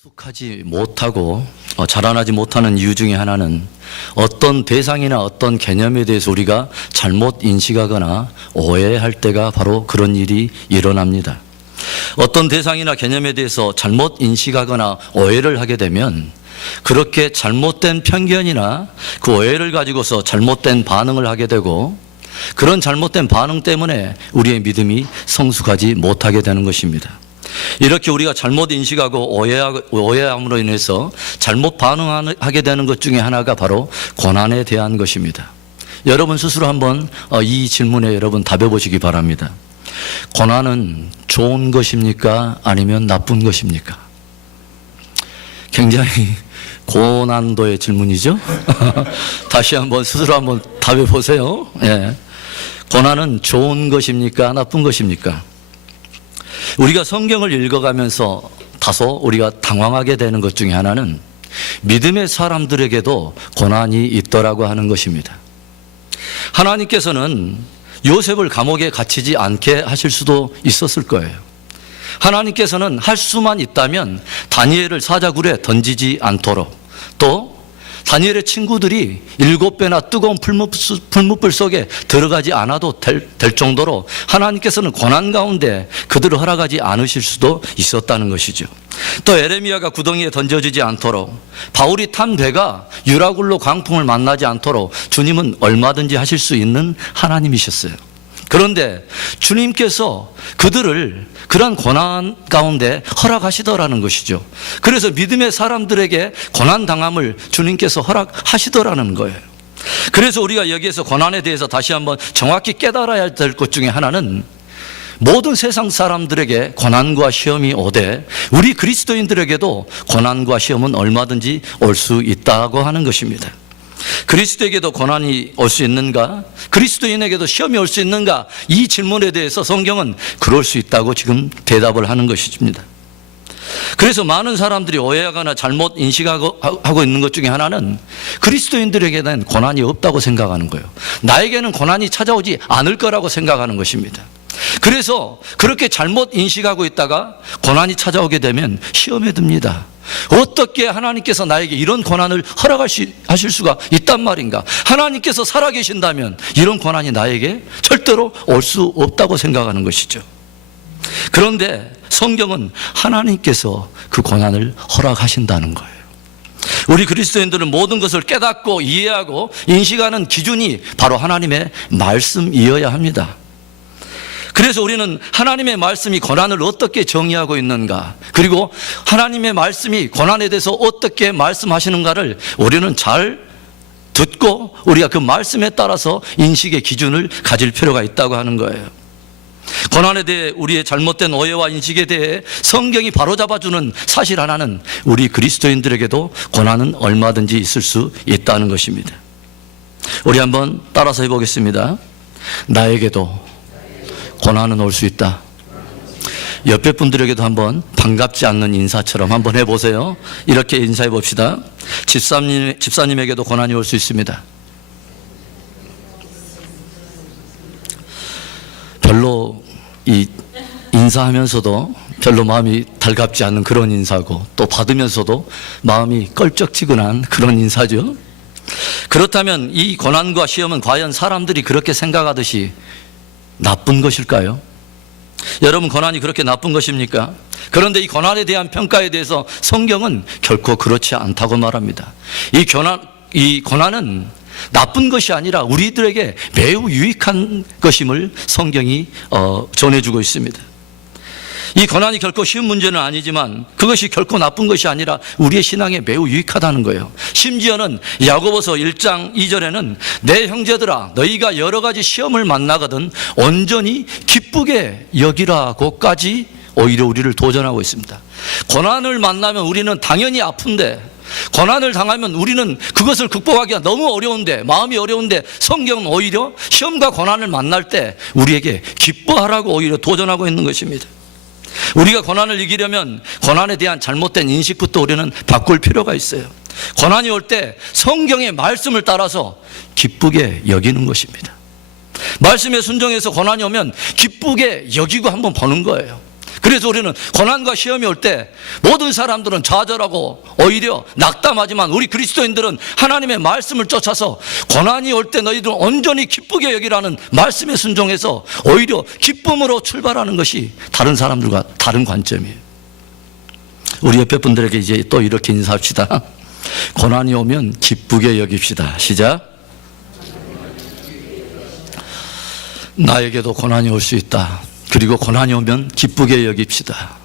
성숙하지 못하고 자라나지 못하는 이유 중에 하나는 어떤 대상이나 어떤 개념에 대해서 우리가 잘못 인식하거나 오해할 때가 바로 그런 일이 일어납니다. 어떤 대상이나 개념에 대해서 잘못 인식하거나 오해를 하게 되면 그렇게 잘못된 편견이나 그 오해를 가지고서 잘못된 반응을 하게 되고, 그런 잘못된 반응 때문에 우리의 믿음이 성숙하지 못하게 되는 것입니다. 이렇게 우리가 잘못 인식하고 오해함으로 인해서 잘못 반응하게 되는 것 중에 하나가 바로 고난에 대한 것입니다. 여러분 스스로 한번 이 질문에 여러분 답해 보시기 바랍니다. 고난은 좋은 것입니까? 아니면 나쁜 것입니까? 굉장히 고난도의 질문이죠. 다시 한번 스스로 한번 답해 보세요. 예. 고난은 좋은 것입니까? 나쁜 것입니까? 우리가 성경을 읽어가면서 다소 우리가 당황하게 되는 것 중에 하나는 믿음의 사람들에게도 고난이 있더라고 하는 것입니다. 하나님께서는 요셉을 감옥에 갇히지 않게 하실 수도 있었을 거예요. 하나님께서는 할 수만 있다면 다니엘을 사자굴에 던지지 않도록, 또 다니엘의 친구들이 7배나 뜨거운 풀무불 속에 들어가지 않아도 될 정도로 하나님께서는 고난 가운데 그들을 허락하지 않으실 수도 있었다는 것이죠. 또 에레미야가 구덩이에 던져지지 않도록, 바울이 탄 배가 유라굴로 광풍을 만나지 않도록 주님은 얼마든지 하실 수 있는 하나님이셨어요. 그런데 주님께서 그들을 그러한 고난 가운데 허락하시더라는 것이죠. 그래서 믿음의 사람들에게 고난당함을 주님께서 허락하시더라는 거예요. 그래서 우리가 여기에서 고난에 대해서 다시 한번 정확히 깨달아야 될 것 중에 하나는, 모든 세상 사람들에게 고난과 시험이 오되 우리 그리스도인들에게도 고난과 시험은 얼마든지 올 수 있다고 하는 것입니다. 그리스도에게도 고난이 올 수 있는가? 그리스도인에게도 시험이 올 수 있는가? 이 질문에 대해서 성경은 그럴 수 있다고 지금 대답을 하는 것입니다. 그래서 많은 사람들이 오해하거나 잘못 인식하고 있는 것 중에 하나는 그리스도인들에게는 고난이 없다고 생각하는 거예요. 나에게는 고난이 찾아오지 않을 거라고 생각하는 것입니다. 그래서 그렇게 잘못 인식하고 있다가 고난이 찾아오게 되면 시험에 듭니다. 어떻게 하나님께서 나에게 이런 고난을 허락하실 수가 있단 말인가? 하나님께서 살아계신다면 이런 고난이 나에게 절대로 올 수 없다고 생각하는 것이죠. 그런데 성경은 하나님께서 그 고난을 허락하신다는 거예요. 우리 그리스도인들은 모든 것을 깨닫고 이해하고 인식하는 기준이 바로 하나님의 말씀이어야 합니다. 그래서 우리는 하나님의 말씀이 고난을 어떻게 정의하고 있는가, 그리고 하나님의 말씀이 고난에 대해서 어떻게 말씀하시는가를 우리는 잘 듣고 우리가 그 말씀에 따라서 인식의 기준을 가질 필요가 있다고 하는 거예요. 고난에 대해 우리의 잘못된 오해와 인식에 대해 성경이 바로잡아주는 사실 하나는, 우리 그리스도인들에게도 고난은 얼마든지 있을 수 있다는 것입니다. 우리 한번 따라서 해보겠습니다. 나에게도 고난은 올 수 있다. 옆에 분들에게도 한번 반갑지 않는 인사처럼 한번 해보세요. 이렇게 인사해 봅시다. 집사님에게도 고난이 올 수 있습니다. 별로 인사하면서도 별로 마음이 달갑지 않은 그런 인사고, 또 받으면서도 마음이 껄쩍지근한 그런 인사죠. 그렇다면 이 고난과 시험은 과연 사람들이 그렇게 생각하듯이 나쁜 것일까요? 여러분, 고난이 그렇게 나쁜 것입니까? 그런데 이 고난에 대한 평가에 대해서 성경은 결코 그렇지 않다고 말합니다. 이 고난은 나쁜 것이 아니라 우리들에게 매우 유익한 것임을 성경이 전해주고 있습니다. 이 고난이 결코 쉬운 문제는 아니지만 그것이 결코 나쁜 것이 아니라 우리의 신앙에 매우 유익하다는 거예요. 심지어는 야고보서 1장 2절에는 내 형제들아, 너희가 여러 가지 시험을 만나거든 온전히 기쁘게 여기라고까지 오히려 우리를 도전하고 있습니다. 고난을 만나면 우리는 당연히 아픈데, 고난을 당하면 우리는 그것을 극복하기가 너무 어려운데, 마음이 어려운데, 성경은 오히려 시험과 고난을 만날 때 우리에게 기뻐하라고 오히려 도전하고 있는 것입니다. 우리가 고난을 이기려면 고난에 대한 잘못된 인식부터 우리는 바꿀 필요가 있어요. 고난이 올 때 성경의 말씀을 따라서 기쁘게 여기는 것입니다. 말씀에 순종해서 고난이 오면 기쁘게 여기고 한번 보는 거예요. 그래서 우리는 고난과 시험이 올 때 모든 사람들은 좌절하고 오히려 낙담하지만 우리 그리스도인들은 하나님의 말씀을 쫓아서 고난이 올 때 너희들은 온전히 기쁘게 여기라는 말씀에 순종해서 오히려 기쁨으로 출발하는 것이 다른 사람들과 다른 관점이에요. 우리 옆에 분들에게 이제 또 이렇게 인사합시다. 고난이 오면 기쁘게 여깁시다. 시작. 나에게도 고난이 올 수 있다. 그리고 고난이 오면 기쁘게 여깁시다.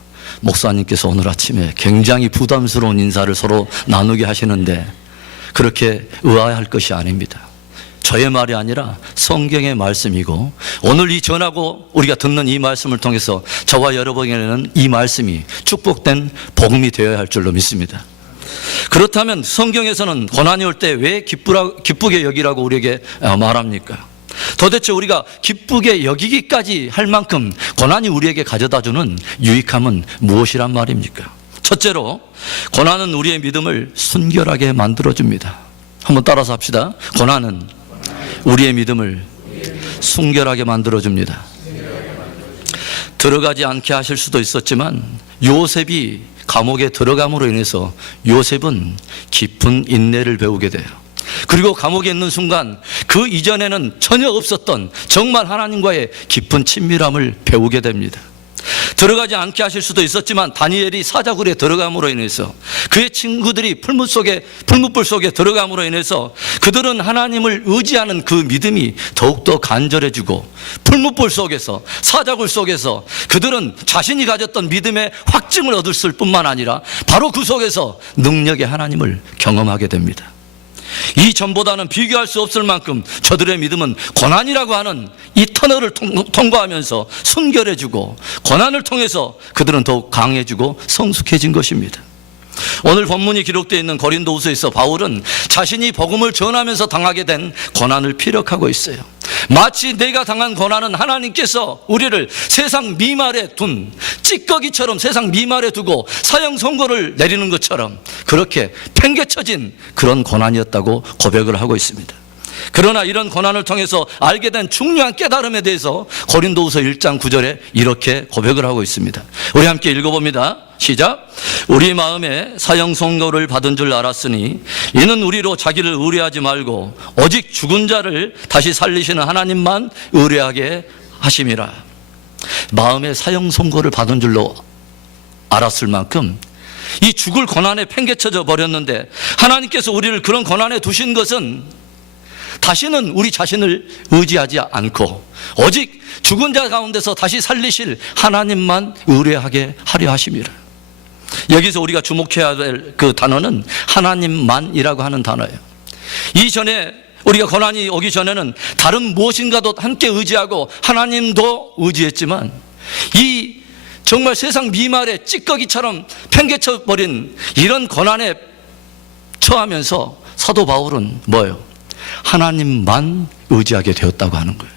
목사님께서 오늘 아침에 굉장히 부담스러운 인사를 서로 나누게 하시는데 그렇게 의아해할 것이 아닙니다. 저의 말이 아니라 성경의 말씀이고 오늘 이 전하고 우리가 듣는 이 말씀을 통해서 저와 여러분에게는 이 말씀이 축복된 복음이 되어야 할 줄로 믿습니다. 그렇다면 성경에서는 고난이 올 때 왜 기쁘게 여기라고 우리에게 말합니까? 도대체 우리가 기쁘게 여기기까지 할 만큼 고난이 우리에게 가져다주는 유익함은 무엇이란 말입니까? 첫째로 고난은 우리의 믿음을 순결하게 만들어줍니다. 한번 따라서 합시다. 고난은 우리의 믿음을 순결하게 만들어줍니다. 들어가지 않게 하실 수도 있었지만 요셉이 감옥에 들어감으로 인해서 요셉은 깊은 인내를 배우게 돼요. 그리고 감옥에 있는 순간 그 이전에는 전혀 없었던 정말 하나님과의 깊은 친밀함을 배우게 됩니다. 들어가지 않게 하실 수도 있었지만 다니엘이 사자굴에 들어감으로 인해서 그의 친구들이 풀무불 속에 들어감으로 인해서 그들은 하나님을 의지하는 그 믿음이 더욱더 간절해지고 풀무불 속에서 사자굴 속에서 그들은 자신이 가졌던 믿음의 확증을 얻을 뿐만 아니라 바로 그 속에서 능력의 하나님을 경험하게 됩니다. 이전보다는 비교할 수 없을 만큼 저들의 믿음은 고난이라고 하는 이 터널을 통과하면서 순결해지고 고난을 통해서 그들은 더욱 강해지고 성숙해진 것입니다. 오늘 본문이 기록되어 있는 고린도후서에서 바울은 자신이 복음을 전하면서 당하게 된 고난을 피력하고 있어요. 마치 내가 당한 고난은 하나님께서 우리를 세상 미말에 둔 찌꺼기처럼 세상 미말에 두고 사형 선고를 내리는 것처럼 그렇게 팽개쳐진 그런 고난이었다고 고백을 하고 있습니다. 그러나 이런 고난을 통해서 알게 된 중요한 깨달음에 대해서 고린도후서 1장 9절에 이렇게 고백을 하고 있습니다. 우리 함께 읽어봅니다. 시작. 우리 마음에 사형 선고를 받은 줄 알았으니 이는 우리로 자기를 의뢰하지 말고 오직 죽은 자를 다시 살리시는 하나님만 의뢰하게 하심이라. 마음에 사형 선고를 받은 줄로 알았을 만큼 이 죽을 고난에 팽개쳐져 버렸는데 하나님께서 우리를 그런 고난에 두신 것은 다시는 우리 자신을 의지하지 않고 오직 죽은 자 가운데서 다시 살리실 하나님만 의뢰하게 하려 하심이라. 여기서 우리가 주목해야 될 그 단어는 하나님만이라고 하는 단어예요. 이전에 우리가 고난이 오기 전에는 다른 무엇인가도 함께 의지하고 하나님도 의지했지만 이 정말 세상 미말의 찌꺼기처럼 팽개쳐버린 이런 고난에 처하면서 사도 바울은 뭐예요? 하나님만 의지하게 되었다고 하는 거예요.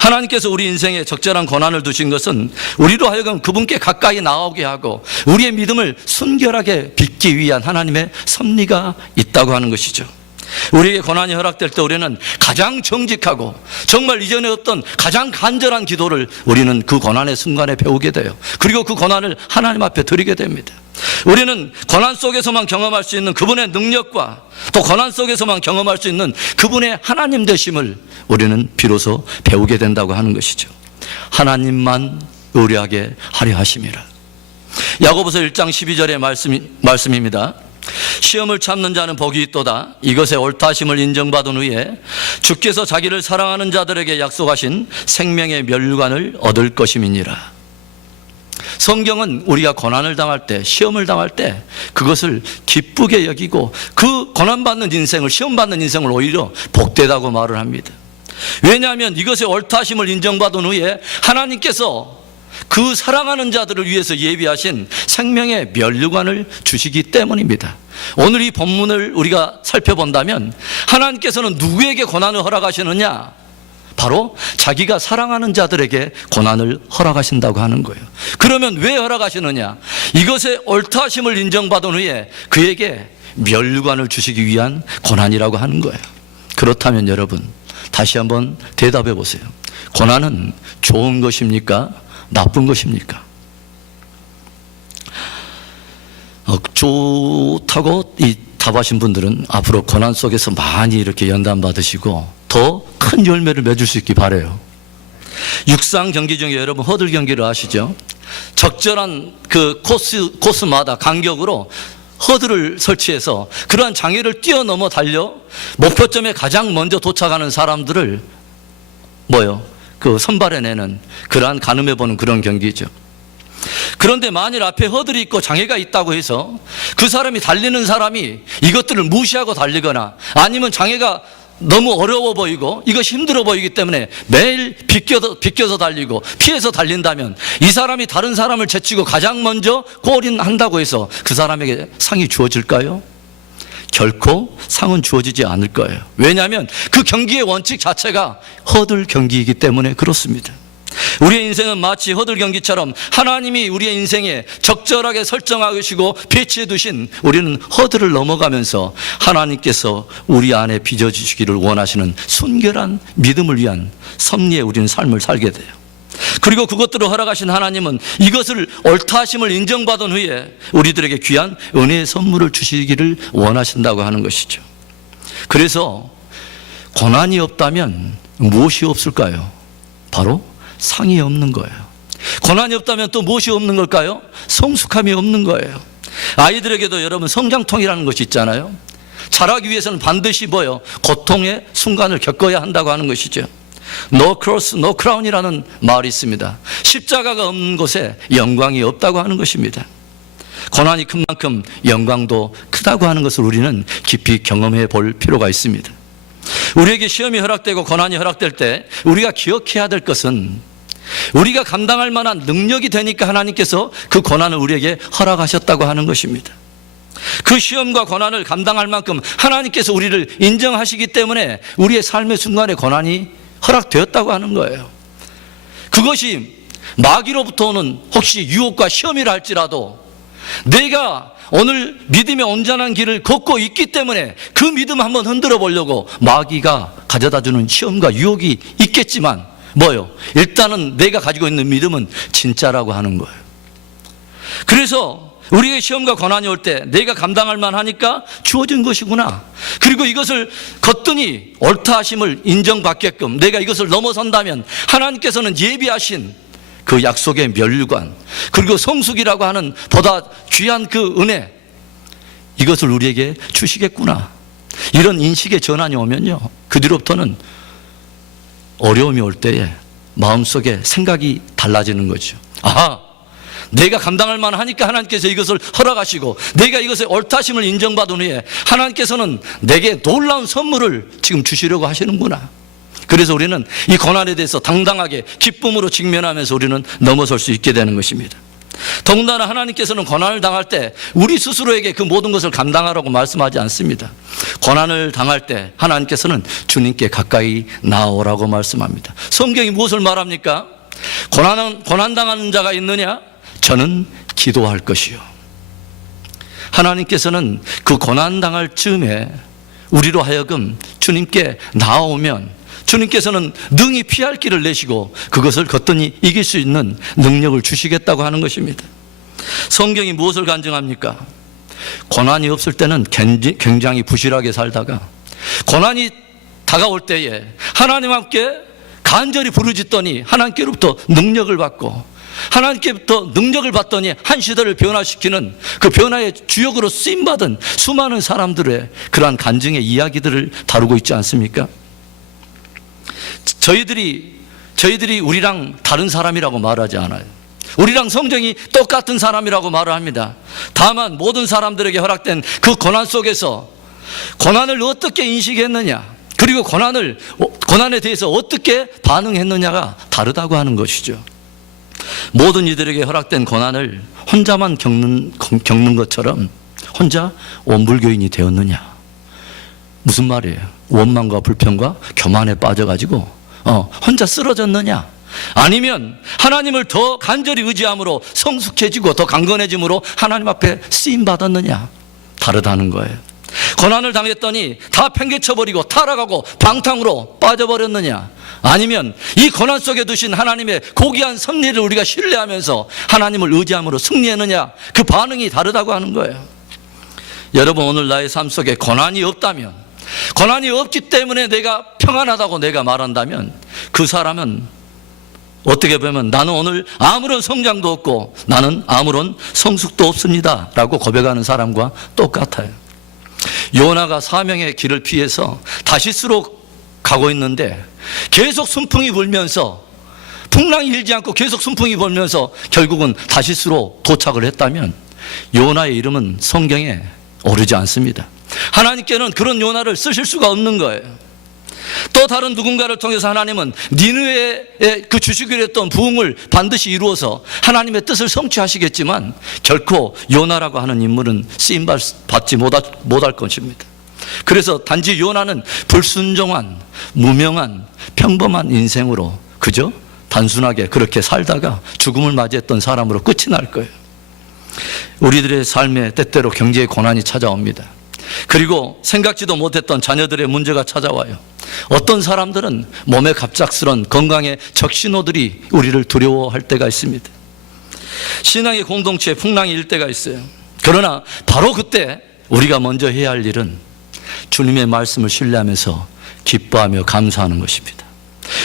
하나님께서 우리 인생에 적절한 고난을 두신 것은 우리로 하여금 그분께 가까이 나오게 하고 우리의 믿음을 순결하게 빚기 위한 하나님의 섭리가 있다고 하는 것이죠. 우리에게 고난이 허락될 때 우리는 가장 정직하고 정말 이전에 없던 가장 간절한 기도를 우리는 그 고난의 순간에 배우게 돼요. 그리고 그 고난을 하나님 앞에 드리게 됩니다. 우리는 고난 속에서만 경험할 수 있는 그분의 능력과 또 고난 속에서만 경험할 수 있는 그분의 하나님 되심을 우리는 비로소 배우게 된다고 하는 것이죠. 하나님만 의뢰하게 하려 하심이라. 야고보서 1장 12절의 말씀입니다. 시험을 참는 자는 복이 있도다. 이것의 옳다심을 인정받은 후에 주께서 자기를 사랑하는 자들에게 약속하신 생명의 멸류관을 얻을 것임이니라. 성경은 우리가 고난을 당할 때, 시험을 당할 때 그것을 기쁘게 여기고 그 고난받는 인생을, 시험받는 인생을 오히려 복되다고 말을 합니다. 왜냐하면 이것의 옳다심을 인정받은 후에 하나님께서 그 사랑하는 자들을 위해서 예비하신 생명의 멸류관을 주시기 때문입니다. 오늘 이 본문을 우리가 살펴본다면 하나님께서는 누구에게 고난을 허락하시느냐? 바로 자기가 사랑하는 자들에게 고난을 허락하신다고 하는 거예요. 그러면 왜 허락하시느냐? 이것의 옳다심을 인정받은 후에 그에게 멸류관을 주시기 위한 고난이라고 하는 거예요. 그렇다면 여러분, 다시 한번 대답해 보세요. 고난은 좋은 것입니까? 나쁜 것입니까? 좋다고 이 답하신 분들은 앞으로 고난 속에서 많이 이렇게 연단 받으시고 더 큰 열매를 맺을 수 있기 바라요. 육상 경기 중에 여러분 허들 경기를 아시죠? 적절한 그 코스마다 간격으로 허들을 설치해서 그러한 장애를 뛰어넘어 달려 목표점에 가장 먼저 도착하는 사람들을 선발해내는 그러한 가늠해보는 그런 경기죠. 그런데 만일 앞에 허들이 있고 장애가 있다고 해서 그 사람이 달리는 사람이 이것들을 무시하고 달리거나 아니면 장애가 너무 어려워 보이고 이것이 힘들어 보이기 때문에 매일 비껴서 달리고 피해서 달린다면 이 사람이 다른 사람을 제치고 가장 먼저 골인한다고 해서 그 사람에게 상이 주어질까요? 결코 상은 주어지지 않을 거예요. 왜냐하면 그 경기의 원칙 자체가 허들 경기이기 때문에 그렇습니다. 우리의 인생은 마치 허들 경기처럼 하나님이 우리의 인생에 적절하게 설정하시고 배치해 두신 우리는 허들을 넘어가면서 하나님께서 우리 안에 빚어주시기를 원하시는 순결한 믿음을 위한 섭리의 우리는 삶을 살게 돼요. 그리고 그것들을 허락하신 하나님은 이것을 옳다 하심을 인정받은 후에 우리들에게 귀한 은혜의 선물을 주시기를 원하신다고 하는 것이죠. 그래서 고난이 없다면 무엇이 없을까요? 바로 상이 없는 거예요. 고난이 없다면 또 무엇이 없는 걸까요? 성숙함이 없는 거예요. 아이들에게도 여러분 성장통이라는 것이 있잖아요. 자라기 위해서는 반드시 고통의 순간을 겪어야 한다고 하는 것이죠. No cross, no crown이라는 말이 있습니다. 십자가가 없는 곳에 영광이 없다고 하는 것입니다. 고난이 큰 만큼 영광도 크다고 하는 것을 우리는 깊이 경험해 볼 필요가 있습니다. 우리에게 시험이 허락되고 고난이 허락될 때 우리가 기억해야 될 것은 우리가 감당할 만한 능력이 되니까 하나님께서 그 고난을 우리에게 허락하셨다고 하는 것입니다. 그 시험과 고난을 감당할 만큼 하나님께서 우리를 인정하시기 때문에 우리의 삶의 순간에 고난이 허락되었다고 하는 거예요. 그것이 마귀로부터 오는 혹시 유혹과 시험이라 할지라도 내가 오늘 믿음의 온전한 길을 걷고 있기 때문에 그 믿음 한번 흔들어 보려고 마귀가 가져다주는 시험과 유혹이 있겠지만 일단은 내가 가지고 있는 믿음은 진짜라고 하는 거예요. 그래서 우리의 시험과 고난이 올 때 내가 감당할 만하니까 주어진 것이구나. 그리고 이것을 걷더니 옳다 하심을 인정받게끔 내가 이것을 넘어선다면 하나님께서는 예비하신 그 약속의 면류관 그리고 성숙이라고 하는 보다 귀한 그 은혜 이것을 우리에게 주시겠구나. 이런 인식의 전환이 오면요 그 뒤로부터는 어려움이 올 때에 마음속에 생각이 달라지는 거죠. 아하, 내가 감당할 만하니까 하나님께서 이것을 허락하시고 내가 이것의 옳다심을 인정받은 후에 하나님께서는 내게 놀라운 선물을 지금 주시려고 하시는구나. 그래서 우리는 이 고난에 대해서 당당하게 기쁨으로 직면하면서 우리는 넘어설 수 있게 되는 것입니다. 더군다나 하나님께서는 고난을 당할 때 우리 스스로에게 그 모든 것을 감당하라고 말씀하지 않습니다. 고난을 당할 때 하나님께서는 주님께 가까이 나오라고 말씀합니다. 성경이 무엇을 말합니까? 고난당하는 자가 있느냐? 저는 기도할 것이요. 하나님께서는 그 고난당할 즈음에 우리로 하여금 주님께 나오면 주님께서는 능히 피할 길을 내시고 그것을 걷더니 이길 수 있는 능력을 주시겠다고 하는 것입니다. 성경이 무엇을 간증합니까? 고난이 없을 때는 굉장히 부실하게 살다가 고난이 다가올 때에 하나님 함께 간절히 부르짖더니 하나님께로부터 능력을 받고 하나님께부터 능력을 받더니 한 시대를 변화시키는 그 변화의 주역으로 쓰임받은 수많은 사람들의 그러한 간증의 이야기들을 다루고 있지 않습니까? 저희들이 우리랑 다른 사람이라고 말하지 않아요. 우리랑 성정이 똑같은 사람이라고 말을 합니다. 다만 모든 사람들에게 허락된 그 고난 속에서 고난을 어떻게 인식했느냐 그리고 고난에 대해서 어떻게 반응했느냐가 다르다고 하는 것이죠. 모든 이들에게 허락된 고난을 혼자만 겪는 것처럼 혼자 원불교인이 되었느냐. 무슨 말이에요? 원망과 불평과 교만에 빠져가지고 혼자 쓰러졌느냐? 아니면 하나님을 더 간절히 의지함으로 성숙해지고 더 강건해짐으로 하나님 앞에 쓰임받았느냐? 다르다는 거예요. 고난을 당했더니 다 팽개쳐버리고 타락하고 방탕으로 빠져버렸느냐? 아니면 이 고난 속에 두신 하나님의 고귀한 섭리를 우리가 신뢰하면서 하나님을 의지함으로 승리했느냐, 그 반응이 다르다고 하는 거예요. 여러분, 오늘 나의 삶 속에 고난이 없다면, 고난이 없기 때문에 내가 평안하다고 내가 말한다면, 그 사람은 어떻게 보면 나는 오늘 아무런 성장도 없고 나는 아무런 성숙도 없습니다 라고 고백하는 사람과 똑같아요. 요나가 사명의 길을 피해서 다시스로 가고 있는데 계속 순풍이 불면서, 풍랑이 일지 않고 계속 순풍이 불면서 결국은 다시스로 도착을 했다면 요나의 이름은 성경에 오르지 않습니다. 하나님께는 그런 요나를 쓰실 수가 없는 거예요. 또 다른 누군가를 통해서 하나님은 니느웨에 그 주시기로 했던 부흥을 반드시 이루어서 하나님의 뜻을 성취하시겠지만 결코 요나라고 하는 인물은 쓰임받지 못할 것입니다. 그래서 단지 요나는 불순종한, 무명한, 평범한 인생으로 그저 단순하게 그렇게 살다가 죽음을 맞이했던 사람으로 끝이 날 거예요. 우리들의 삶에 때때로 경제의 고난이 찾아옵니다. 그리고 생각지도 못했던 자녀들의 문제가 찾아와요. 어떤 사람들은 몸에 갑작스런 건강의 적신호들이 우리를 두려워할 때가 있습니다. 신앙의 공동체에 풍랑이 일 때가 있어요. 그러나 바로 그때 우리가 먼저 해야 할 일은 주님의 말씀을 신뢰하면서 기뻐하며 감사하는 것입니다.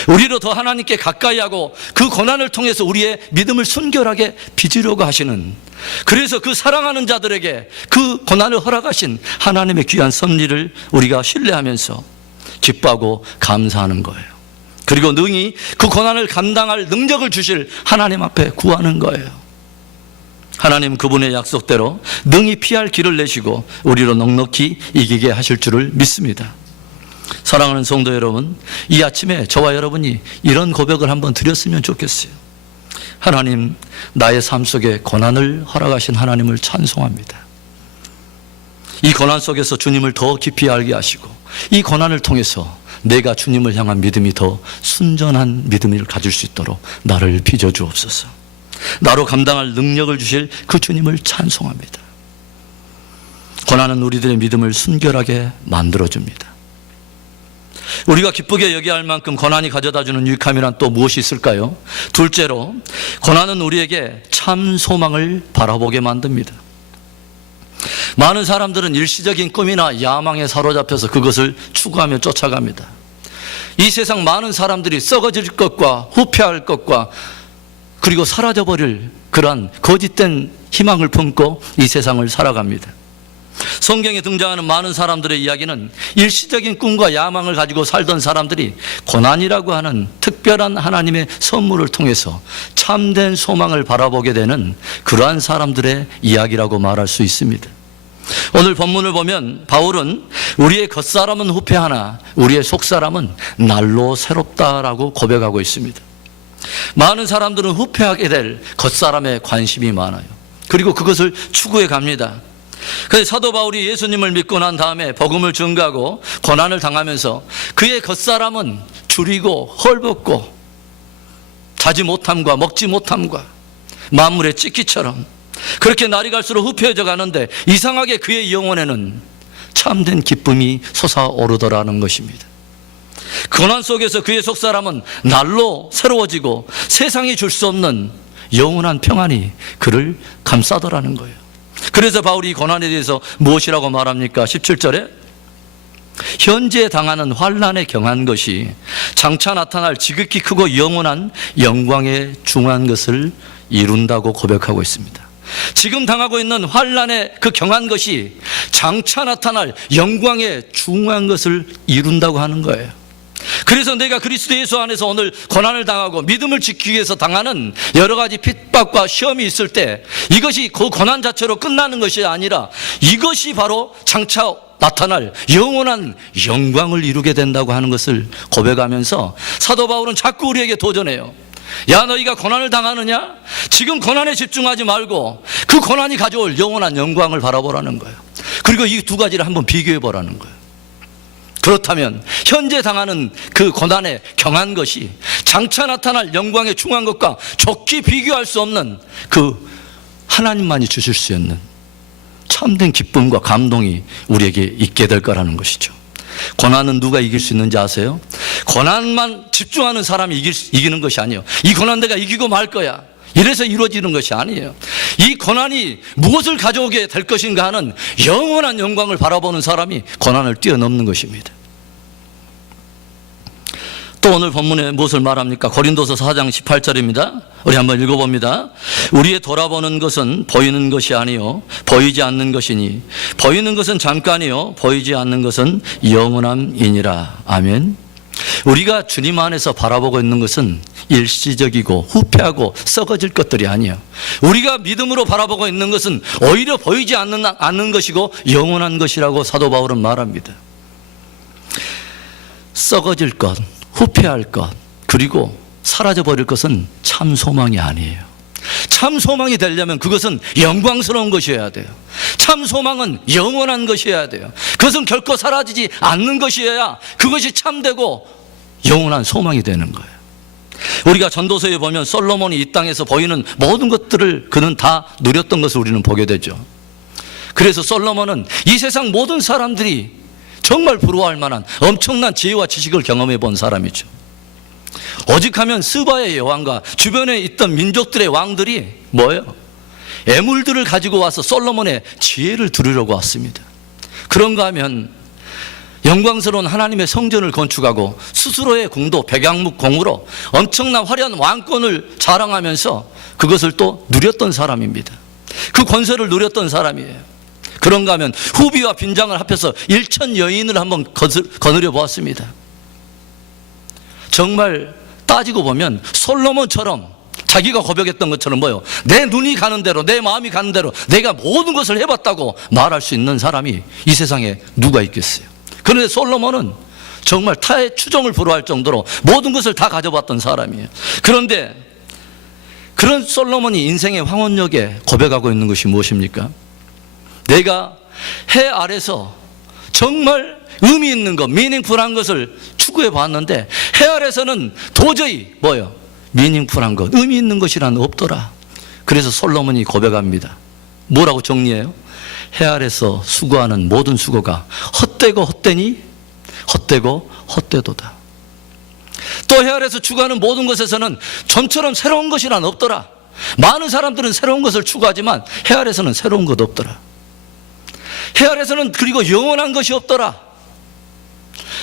우리로 더 하나님께 가까이 하고 그 고난을 통해서 우리의 믿음을 순결하게 빚으려고 하시는, 그래서 그 사랑하는 자들에게 그 고난을 허락하신 하나님의 귀한 섭리를 우리가 신뢰하면서 기뻐하고 감사하는 거예요. 그리고 능히 그 고난을 감당할 능력을 주실 하나님 앞에 구하는 거예요. 하나님 그분의 약속대로 능히 피할 길을 내시고 우리로 넉넉히 이기게 하실 줄을 믿습니다. 사랑하는 성도 여러분, 이 아침에 저와 여러분이 이런 고백을 한번 드렸으면 좋겠어요. 하나님, 나의 삶 속에 고난을 허락하신 하나님을 찬송합니다. 이 고난 속에서 주님을 더 깊이 알게 하시고 이 고난을 통해서 내가 주님을 향한 믿음이 더 순전한 믿음을 가질 수 있도록 나를 빚어주옵소서. 나로 감당할 능력을 주실 그 주님을 찬송합니다. 고난은 우리들의 믿음을 순결하게 만들어줍니다. 우리가 기쁘게 여겨야 할 만큼 고난이 가져다주는 유익함이란 또 무엇이 있을까요? 둘째로, 고난은 우리에게 참 소망을 바라보게 만듭니다. 많은 사람들은 일시적인 꿈이나 야망에 사로잡혀서 그것을 추구하며 쫓아갑니다. 이 세상 많은 사람들이 썩어질 것과 후퇴할 것과 그리고 사라져버릴 그러한 거짓된 희망을 품고 이 세상을 살아갑니다. 성경에 등장하는 많은 사람들의 이야기는 일시적인 꿈과 야망을 가지고 살던 사람들이 고난이라고 하는 특별한 하나님의 선물을 통해서 참된 소망을 바라보게 되는 그러한 사람들의 이야기라고 말할 수 있습니다. 오늘 본문을 보면 바울은 우리의 겉사람은 후패하나 우리의 속사람은 날로 새롭다라고 고백하고 있습니다. 많은 사람들은 후패하게 될 겉사람에 관심이 많아요. 그리고 그것을 추구해 갑니다. 그래서 사도 바울이 예수님을 믿고 난 다음에 복음을 증거하고 고난을 당하면서 그의 겉사람은 줄이고 헐벗고 자지 못함과 먹지 못함과 만물의 찢기처럼 그렇게 날이 갈수록 후패해져 가는데 이상하게 그의 영혼에는 참된 기쁨이 솟아오르더라는 것입니다. 고난 속에서 그의 속사람은 날로 새로워지고 세상이 줄 수 없는 영원한 평안이 그를 감싸더라는 거예요. 그래서 바울이 고난에 대해서 무엇이라고 말합니까? 17절에 현재 당하는 환난에 경한 것이 장차 나타날 지극히 크고 영원한 영광에 중한 것을 이룬다고 고백하고 있습니다. 지금 당하고 있는 환난에 그 경한 것이 장차 나타날 영광에 중한 것을 이룬다고 하는 거예요. 그래서 내가 그리스도 예수 안에서 오늘 고난을 당하고 믿음을 지키기 위해서 당하는 여러 가지 핍박과 시험이 있을 때 이것이 그 고난 자체로 끝나는 것이 아니라 이것이 바로 장차 나타날 영원한 영광을 이루게 된다고 하는 것을 고백하면서 사도 바울은 자꾸 우리에게 도전해요. 야, 너희가 고난을 당하느냐? 지금 고난에 집중하지 말고 그 고난이 가져올 영원한 영광을 바라보라는 거예요. 그리고 이 두 가지를 한번 비교해 보라는 거예요. 그렇다면 현재 당하는 그 고난에 경한 것이 장차 나타날 영광에 중한 것과 좋게 비교할 수 없는 그 하나님만이 주실 수 있는 참된 기쁨과 감동이 우리에게 있게 될 거라는 것이죠. 고난은 누가 이길 수 있는지 아세요? 고난만 집중하는 사람이 이기는 것이 아니에요. 이 고난 내가 이기고 말 거야, 이래서 이루어지는 것이 아니에요. 이 고난이 무엇을 가져오게 될 것인가 하는 영원한 영광을 바라보는 사람이 고난을 뛰어넘는 것입니다. 또 오늘 본문에 무엇을 말합니까? 고린도서 4장 18절입니다. 우리 한번 읽어봅니다. 우리의 돌아보는 것은 보이는 것이 아니요 보이지 않는 것이니 보이는 것은 잠깐이요 보이지 않는 것은 영원함이니라. 아멘. 우리가 주님 안에서 바라보고 있는 것은 일시적이고 후패하고 썩어질 것들이 아니에요. 우리가 믿음으로 바라보고 있는 것은 오히려 보이지 않는 것이고 영원한 것이라고 사도 바울은 말합니다. 썩어질 것, 후패할 것, 그리고 사라져버릴 것은 참 소망이 아니에요. 참 소망이 되려면 그것은 영광스러운 것이어야 돼요. 참 소망은 영원한 것이어야 돼요. 그것은 결코 사라지지 않는 것이어야 그것이 참되고 영원한 소망이 되는 거예요. 우리가 전도서에 보면 솔로몬이 이 땅에서 보이는 모든 것들을 그는 다 누렸던 것을 우리는 보게 되죠. 그래서 솔로몬은 이 세상 모든 사람들이 정말 부러워할 만한 엄청난 지혜와 지식을 경험해 본 사람이죠. 오직하면 스바의 여왕과 주변에 있던 민족들의 왕들이 뭐예요? 애물들을 가지고 와서 솔로몬의 지혜를 들으려고 왔습니다. 그런가 하면 영광스러운 하나님의 성전을 건축하고 스스로의 공도 백양목 공으로 엄청난 화려한 왕권을 자랑하면서 그것을 또 누렸던 사람입니다. 그 권세를 누렸던 사람이에요. 그런가 하면 후비와 빈장을 합해서 1천 여인을 한번 거느려 보았습니다. 정말 따지고 보면 솔로몬처럼 자기가 고백했던 것처럼 뭐요? 내 눈이 가는 대로, 내 마음이 가는 대로 내가 모든 것을 해봤다고 말할 수 있는 사람이 이 세상에 누가 있겠어요? 그런데 솔로몬은 정말 타의 추종을 불허할 정도로 모든 것을 다 가져봤던 사람이에요. 그런데 그런 솔로몬이 인생의 황혼역에 고백하고 있는 것이 무엇입니까? 내가 해 아래서 정말 의미 있는 것, 미닝풀한 것을 추구해 봤는데 해 아래서는 도저히 뭐예요? 미닝풀한 것, 의미 있는 것이란 없더라. 그래서 솔로몬이 고백합니다. 뭐라고 정리해요? 해 아래서 수고하는 모든 수고가 헛되고 헛되니 헛되고 헛되도다. 또 해 아래서 추구하는 모든 것에서는 좀처럼 새로운 것이란 없더라. 많은 사람들은 새로운 것을 추구하지만 해 아래서는 새로운 것 없더라. 해 아래서는 그리고 영원한 것이 없더라.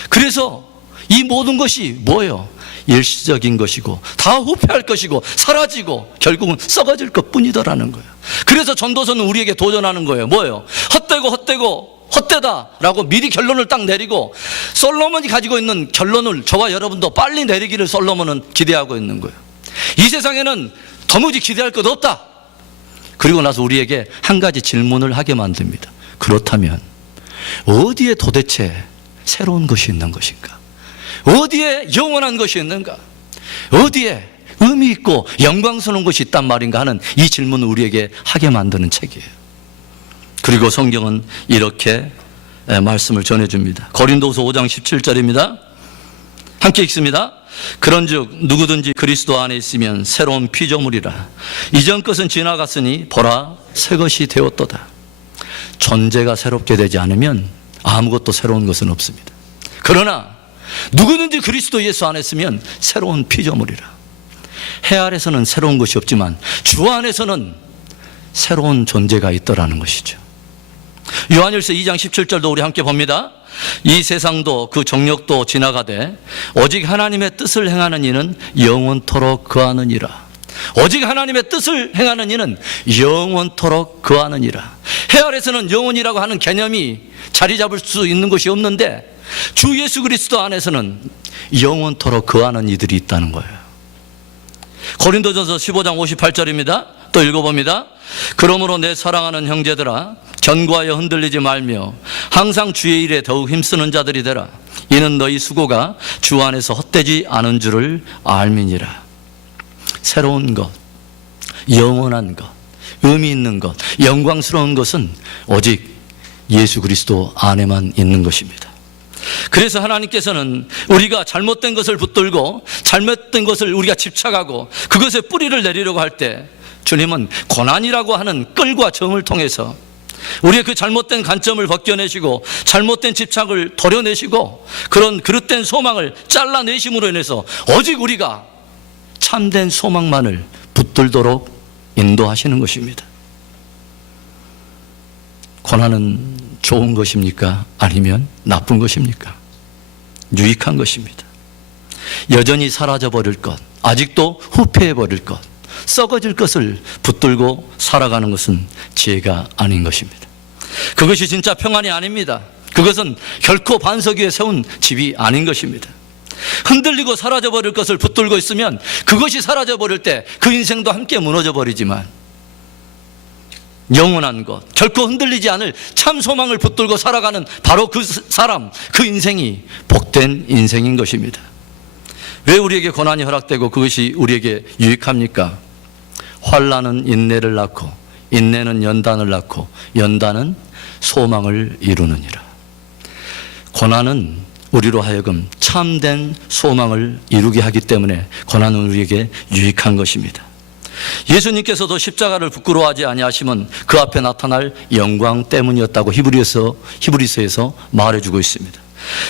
그래서 이 모든 것이 뭐예요? 일시적인 것이고 다 후패할 것이고 사라지고 결국은 썩어질 것뿐이더라는 거예요. 그래서 전도서는 우리에게 도전하는 거예요. 뭐예요? 헛되고 헛되다라고 미리 결론을 딱 내리고 솔로몬이 가지고 있는 결론을 저와 여러분도 빨리 내리기를 솔로몬은 기대하고 있는 거예요. 이 세상에는 도무지 기대할 것 없다. 그리고 나서 우리에게 한 가지 질문을 하게 만듭니다. 그렇다면 어디에 도대체 새로운 것이 있는 것인가? 어디에 영원한 것이 있는가? 어디에 의미 있고 영광스러운 것이 있단 말인가 하는 이 질문을 우리에게 하게 만드는 책이에요. 그리고 성경은 이렇게 말씀을 전해줍니다. 고린도서 5장 17절입니다. 함께 읽습니다. 그런즉 누구든지 그리스도 안에 있으면 새로운 피조물이라. 이전 것은 지나갔으니 보라 새 것이 되었도다. 존재가 새롭게 되지 않으면 아무것도 새로운 것은 없습니다. 그러나 누구든지 그리스도 예수 안에 있으면 새로운 피조물이라. 해 아래서는 새로운 것이 없지만 주 안에서는 새로운 존재가 있더라는 것이죠. 요한일서 2장 17절도 우리 함께 봅니다. 이 세상도 그 정욕도 지나가되 오직 하나님의 뜻을 행하는 이는 영원토록 거하느니라. 오직 하나님의 뜻을 행하는 이는 영원토록 거하느니라. 해 아래서는 영원이라고 하는 개념이 자리 잡을 수 있는 것이 없는데 주 예수 그리스도 안에서는 영원토록 거하는 이들이 있다는 거예요. 고린도전서 15장 58절입니다. 또 읽어봅니다. 그러므로 내 사랑하는 형제들아 견고하여 흔들리지 말며 항상 주의 일에 더욱 힘쓰는 자들이 되라. 이는 너희 수고가 주 안에서 헛되지 않은 줄을 알미니라. 새로운 것, 영원한 것, 의미 있는 것, 영광스러운 것은 오직 예수 그리스도 안에만 있는 것입니다. 그래서 하나님께서는 우리가 잘못된 것을 붙들고 잘못된 것을 우리가 집착하고 그것에 뿌리를 내리려고 할 때 주님은 고난이라고 하는 끌과 정을 통해서 우리의 그 잘못된 관점을 벗겨내시고 잘못된 집착을 도려내시고 그런 그릇된 소망을 잘라내심으로 인해서 오직 우리가 참된 소망만을 붙들도록 인도하시는 것입니다. 고난은 좋은 것입니까? 아니면 나쁜 것입니까? 유익한 것입니다. 여전히 사라져버릴 것, 아직도 후패해버릴 것, 썩어질 것을 붙들고 살아가는 것은 지혜가 아닌 것입니다. 그것이 진짜 평안이 아닙니다. 그것은 결코 반석 위에 세운 집이 아닌 것입니다. 흔들리고 사라져버릴 것을 붙들고 있으면 그것이 사라져버릴 때 그 인생도 함께 무너져버리지만 영원한 것, 결코 흔들리지 않을 참 소망을 붙들고 살아가는 바로 그 사람, 그 인생이 복된 인생인 것입니다. 왜 우리에게 고난이 허락되고 그것이 우리에게 유익합니까? 환난은 인내를 낳고 인내는 연단을 낳고 연단은 소망을 이루느니라. 고난은 우리로 하여금 참된 소망을 이루게 하기 때문에 고난은 우리에게 유익한 것입니다. 예수님께서도 십자가를 부끄러워하지 아니하심은 그 앞에 나타날 영광 때문이었다고 히브리서에서 말해주고 있습니다.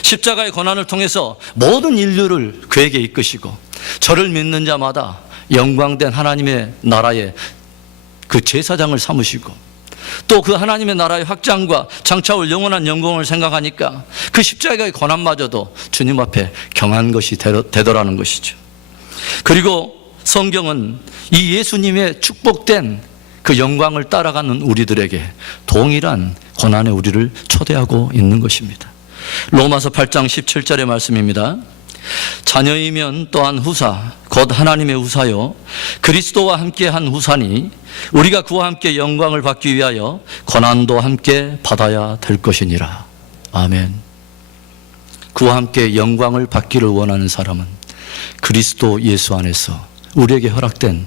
십자가의 고난을 통해서 모든 인류를 그에게 이끄시고 저를 믿는 자마다 영광된 하나님의 나라의 그 제사장을 삼으시고 또 그 하나님의 나라의 확장과 장차올 영원한 영광을 생각하니까 그 십자가의 고난마저도 주님 앞에 경한 것이 되더라는 것이죠. 그리고 성경은 이 예수님의 축복된 그 영광을 따라가는 우리들에게 동일한 고난의 우리를 초대하고 있는 것입니다. 로마서 8장 17절의 말씀입니다. 자녀이면 또한 후사 곧 하나님의 후사요 그리스도와 함께한 후사니 우리가 그와 함께 영광을 받기 위하여 고난도 함께 받아야 될 것이니라. 아멘. 그와 함께 영광을 받기를 원하는 사람은 그리스도 예수 안에서 우리에게 허락된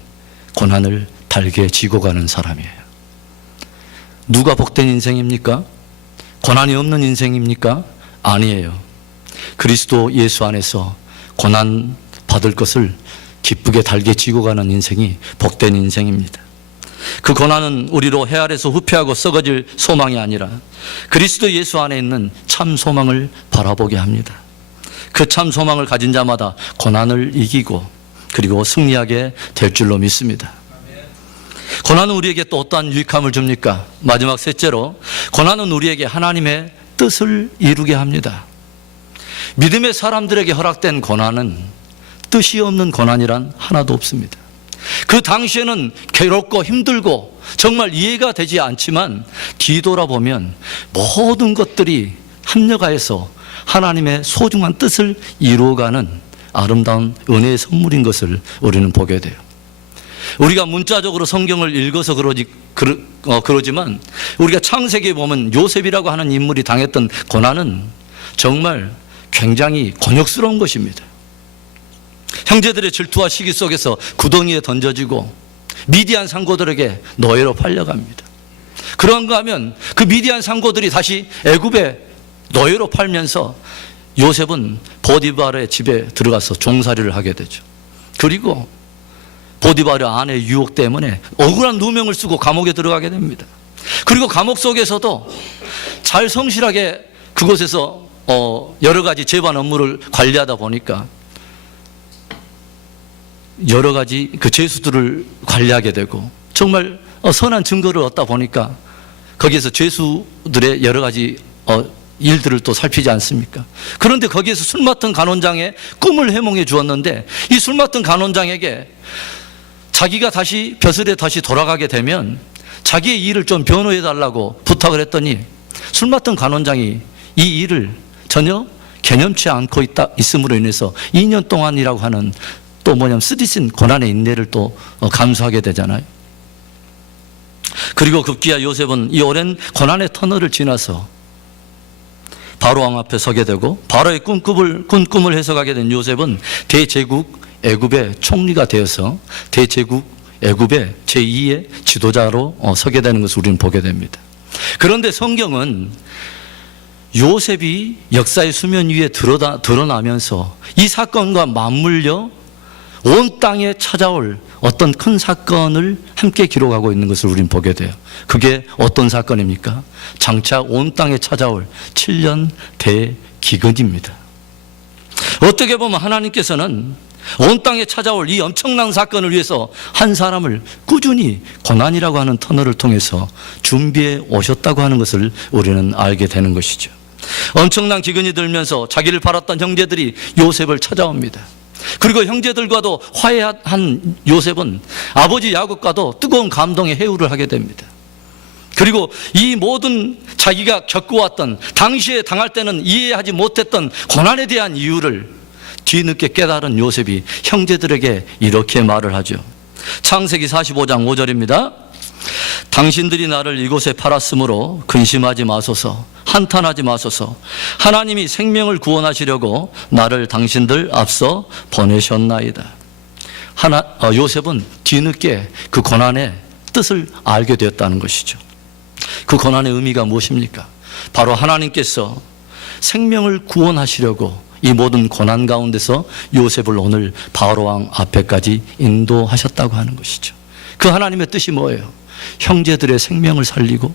고난을 달게 지고 가는 사람이에요. 누가 복된 인생입니까? 고난이 없는 인생입니까? 아니에요. 그리스도 예수 안에서 고난 받을 것을 기쁘게 달게 지고 가는 인생이 복된 인생입니다. 그 고난은 우리로 헤아려서 후패하고 썩어질 소망이 아니라 그리스도 예수 안에 있는 참 소망을 바라보게 합니다. 그 참 소망을 가진 자마다 고난을 이기고 그리고 승리하게 될 줄로 믿습니다. 고난은 우리에게 또 어떠한 유익함을 줍니까? 마지막 셋째로 고난은 우리에게 하나님의 뜻을 이루게 합니다. 믿음의 사람들에게 허락된 고난은 뜻이 없는 고난이란 하나도 없습니다. 그 당시에는 괴롭고 힘들고 정말 이해가 되지 않지만 뒤돌아보면 모든 것들이 합력하여서 하나님의 소중한 뜻을 이루어가는 아름다운 은혜의 선물인 것을 우리는 보게 돼요. 우리가 문자적으로 성경을 읽어서 그러지만 우리가 창세기에 보면 요셉이라고 하는 인물이 당했던 고난은 정말 굉장히 곤욕스러운 것입니다. 형제들의 질투와 시기 속에서 구덩이에 던져지고 미디안 상고들에게 노예로 팔려갑니다. 그런가 하면 그 미디안 상고들이 다시 애굽에 노예로 팔면서 요셉은 보디발의 집에 들어가서 종살이를 하게 되죠. 그리고 보디발의 아내의 유혹 때문에 억울한 누명을 쓰고 감옥에 들어가게 됩니다. 그리고 감옥 속에서도 잘 성실하게 그곳에서 여러 가지 재반 업무를 관리하다 보니까 여러 가지 그 죄수들을 관리하게 되고 정말 선한 증거를 얻다 보니까 거기에서 죄수들의 여러 가지 일들을 또 살피지 않습니까? 그런데 거기에서 술 맡은 간원장의 꿈을 해몽해 주었는데 이 술 맡은 간원장에게 자기가 다시 벼슬에 다시 돌아가게 되면 자기의 일을 좀 변호해 달라고 부탁을 했더니 술 맡은 간원장이 이 일을 전혀 개념치 않고 있음으로 인해서 2년 동안이라고 하는 또 뭐냐면 쓰디쓴 고난의 인내를 또 감수하게 되잖아요. 그리고 급기야 요셉은 이 오랜 고난의 터널을 지나서 바로 왕 앞에 서게 되고 바로의 꿈꿈을 해석하게 된 요셉은 대제국 애굽의 총리가 되어서 대제국 애굽의 제2의 지도자로 서게 되는 것을 우리는 보게 됩니다. 그런데 성경은 요셉이 역사의 수면 위에 드러나면서 이 사건과 맞물려 온 땅에 찾아올 어떤 큰 사건을 함께 기록하고 있는 것을 우리는 보게 돼요. 그게 어떤 사건입니까? 장차 온 땅에 찾아올 7년 대기근입니다. 어떻게 보면 하나님께서는 온 땅에 찾아올 이 엄청난 사건을 위해서 한 사람을 꾸준히 고난이라고 하는 터널을 통해서 준비해 오셨다고 하는 것을 우리는 알게 되는 것이죠. 엄청난 기근이 들면서 자기를 팔았던 형제들이 요셉을 찾아옵니다. 그리고 형제들과도 화해한 요셉은 아버지 야곱과도 뜨거운 감동의 회유를 하게 됩니다. 그리고 이 모든 자기가 겪어왔던, 당시에 당할 때는 이해하지 못했던 고난에 대한 이유를 뒤늦게 깨달은 요셉이 형제들에게 이렇게 말을 하죠. 창세기 45장 5절입니다. 당신들이 나를 이곳에 팔았으므로 근심하지 마소서, 한탄하지 마소서. 하나님이 생명을 구원하시려고 나를 당신들 앞서 보내셨나이다. 요셉은 뒤늦게 그 고난의 뜻을 알게 되었다는 것이죠. 그 고난의 의미가 무엇입니까? 바로 하나님께서 생명을 구원하시려고 이 모든 고난 가운데서 요셉을 오늘 바로왕 앞에까지 인도하셨다고 하는 것이죠. 그 하나님의 뜻이 뭐예요? 형제들의 생명을 살리고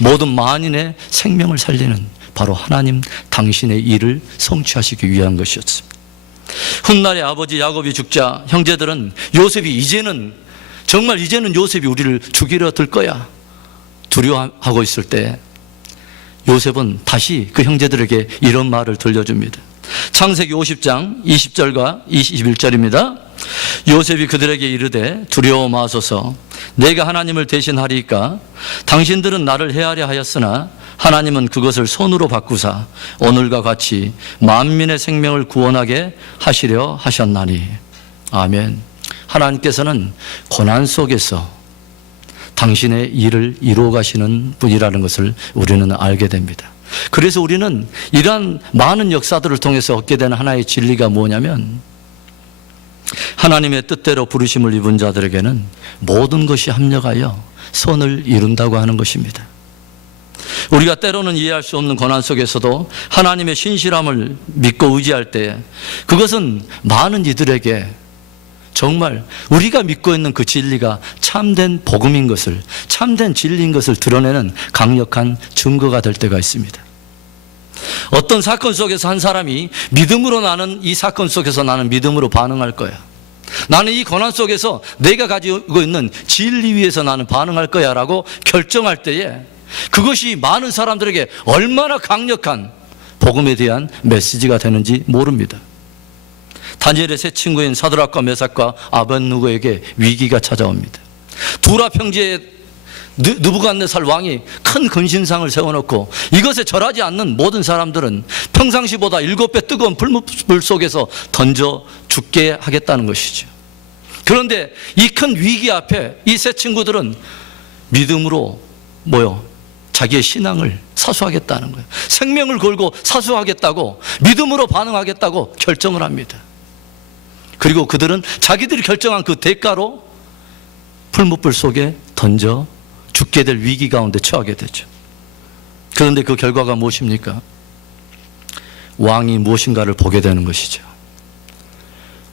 모든 만인의 생명을 살리는 바로 하나님 당신의 일을 성취하시기 위한 것이었습니다. 훗날에 아버지 야곱이 죽자 형제들은 요셉이 이제는 요셉이 우리를 죽이려 들 거야 두려워하고 있을 때 요셉은 다시 그 형제들에게 이런 말을 들려줍니다. 창세기 50장 20절과 21절입니다. 요셉이 그들에게 이르되 두려워 마소서, 내가 하나님을 대신하리이까. 당신들은 나를 해하려 하였으나 하나님은 그것을 손으로 바꾸사 오늘과 같이 만민의 생명을 구원하게 하시려 하셨나니. 아멘. 하나님께서는 고난 속에서 당신의 일을 이루어 가시는 분이라는 것을 우리는 알게 됩니다. 그래서 우리는 이러한 많은 역사들을 통해서 얻게 되는 하나의 진리가 뭐냐면, 하나님의 뜻대로 부르심을 입은 자들에게는 모든 것이 합력하여 선을 이룬다고 하는 것입니다. 우리가 때로는 이해할 수 없는 고난 속에서도 하나님의 신실함을 믿고 의지할 때 그것은 많은 이들에게 정말 우리가 믿고 있는 그 진리가 참된 복음인 것을, 참된 진리인 것을 드러내는 강력한 증거가 될 때가 있습니다. 어떤 사건 속에서 한 사람이 믿음으로, 나는 이 사건 속에서 나는 믿음으로 반응할 거야, 나는 이 고난 속에서 내가 가지고 있는 진리 위에서 나는 반응할 거야 라고 결정할 때에 그것이 많은 사람들에게 얼마나 강력한 복음에 대한 메시지가 되는지 모릅니다. 다니엘의 세 친구인 사드락과 메삭과 아벳느고에게 위기가 찾아옵니다. 두라 평지에 느부갓네살 왕이 큰 근신상을 세워놓고 이것에 절하지 않는 모든 사람들은 평상시보다 7배 뜨거운 불 속에서 던져 죽게 하겠다는 것이죠. 그런데 이 큰 위기 앞에 이 세 친구들은 믿음으로 자기의 신앙을 사수하겠다는 거예요. 생명을 걸고 사수하겠다고, 믿음으로 반응하겠다고 결정을 합니다. 그리고 그들은 자기들이 결정한 그 대가로 풀무불 속에 던져 죽게 될 위기 가운데 처하게 되죠. 그런데 그 결과가 무엇입니까? 왕이 무엇인가를 보게 되는 것이죠.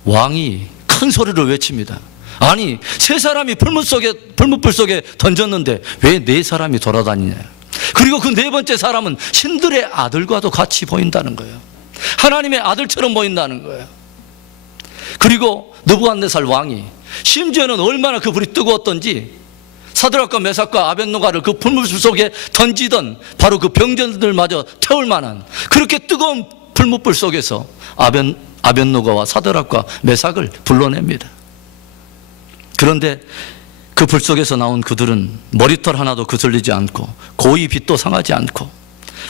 왕이 큰 소리를 외칩니다. 아니, 세 사람이 풀무불 속에 던졌는데 왜 네 사람이 돌아다니냐. 그리고 그 네 번째 사람은 신들의 아들과도 같이 보인다는 거예요. 하나님의 아들처럼 보인다는 거예요. 그리고 느부갓네살 왕이 심지어는 얼마나 그 불이 뜨거웠던지 사드락과 메삭과 아벳느고를 그 풀무불 속에 던지던 바로 그 병전들마저 태울 만한 그렇게 뜨거운 풀무불 속에서 아벳느고와 사드락과 메삭을 불러냅니다. 그런데 그 불 속에서 나온 그들은 머리털 하나도 그슬리지 않고 고이 빛도 상하지 않고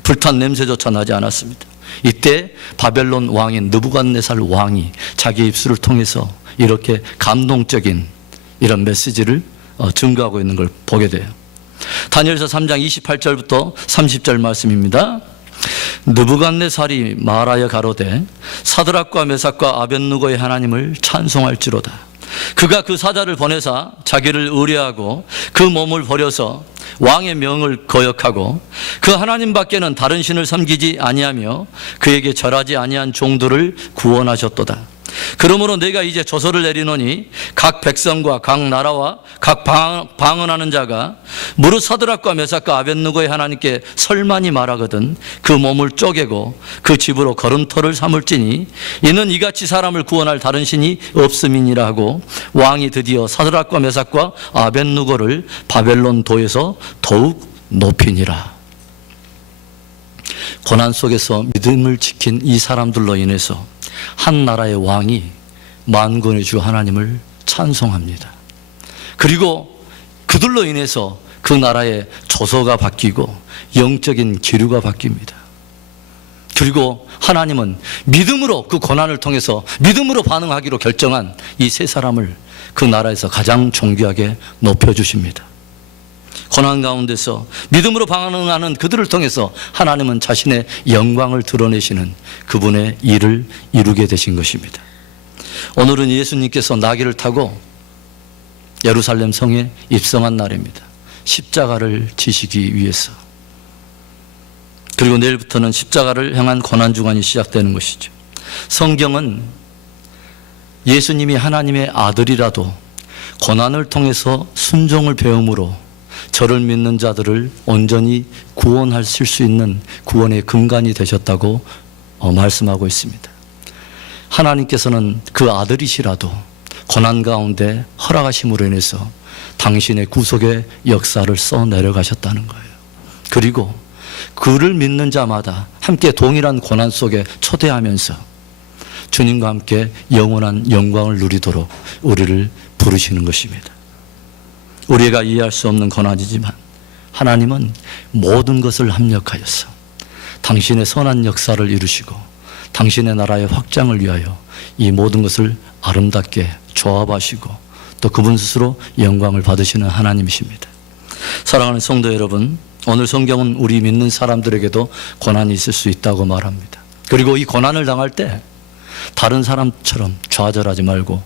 불탄 냄새조차 나지 않았습니다. 이때 바벨론 왕인 느부갓네살 왕이 자기 입술을 통해서 이렇게 감동적인 이런 메시지를 증거하고 있는 걸 보게 돼요. 다니엘서 3장 28절부터 30절 말씀입니다. 느부갓네살이 말하여 가로되 사드락과 메삭과 아벳느고의 하나님을 찬송할지로다. 그가 그 사자를 보내사 자기를 의뢰하고 그 몸을 버려서 왕의 명을 거역하고 그 하나님 밖에는 다른 신을 섬기지 아니하며 그에게 절하지 아니한 종들을 구원하셨도다. 그러므로 내가 이제 조서를 내리노니 각 백성과 각 나라와 각 방언하는 자가 무릇 사드락과 메삭과 아벳느고의 하나님께 설만이 말하거든 그 몸을 쪼개고 그 집으로 걸음터를 삼을지니 이는 이같이 사람을 구원할 다른 신이 없음이니라 하고 왕이 드디어 사드락과 메삭과 아벳느고를 바벨론 도에서 더욱 높이니라. 고난 속에서 믿음을 지킨 이 사람들로 인해서 한 나라의 왕이 만군의 주 하나님을 찬송합니다. 그리고 그들로 인해서 그 나라의 조서가 바뀌고 영적인 기류가 바뀝니다. 그리고 하나님은 믿음으로 그 고난을 통해서 믿음으로 반응하기로 결정한 이 세 사람을 그 나라에서 가장 존귀하게 높여주십니다. 고난 가운데서 믿음으로 반응하는 그들을 통해서 하나님은 자신의 영광을 드러내시는 그분의 일을 이루게 되신 것입니다. 오늘은 예수님께서 나귀를 타고 예루살렘 성에 입성한 날입니다. 십자가를 지시기 위해서. 그리고 내일부터는 십자가를 향한 고난주간이 시작되는 것이죠. 성경은 예수님이 하나님의 아들이라도 고난을 통해서 순종을 배움으로 저를 믿는 자들을 온전히 구원하실 수 있는 구원의 근간이 되셨다고 말씀하고 있습니다. 하나님께서는 그 아들이시라도 고난 가운데 허락하심으로 인해서 당신의 구속의 역사를 써 내려가셨다는 거예요. 그리고 그를 믿는 자마다 함께 동일한 고난 속에 초대하면서 주님과 함께 영원한 영광을 누리도록 우리를 부르시는 것입니다. 우리가 이해할 수 없는 고난이지만 하나님은 모든 것을 합력하여서 당신의 선한 역사를 이루시고 당신의 나라의 확장을 위하여 이 모든 것을 아름답게 조합하시고 또 그분 스스로 영광을 받으시는 하나님이십니다. 사랑하는 성도 여러분, 오늘 성경은 우리 믿는 사람들에게도 고난이 있을 수 있다고 말합니다. 그리고 이 고난을 당할 때 다른 사람처럼 좌절하지 말고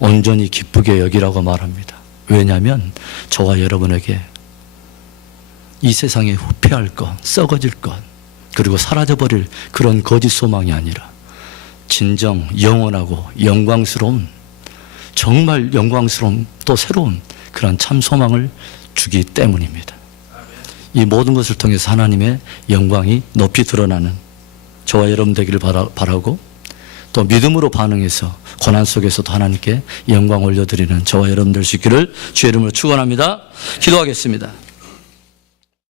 온전히 기쁘게 여기라고 말합니다. 왜냐하면 저와 여러분에게 이 세상에 후패할 것, 썩어질 것, 그리고 사라져버릴 그런 거짓 소망이 아니라 진정 영원하고 영광스러운, 정말 영광스러운 또 새로운 그런 참 소망을 주기 때문입니다. 이 모든 것을 통해서 하나님의 영광이 높이 드러나는 저와 여러분 되기를 바라고 또 믿음으로 반응해서 고난 속에서도 하나님께 영광 올려드리는 저와 여러분 될 수 있기를 주의 이름으로 축원합니다. 기도하겠습니다.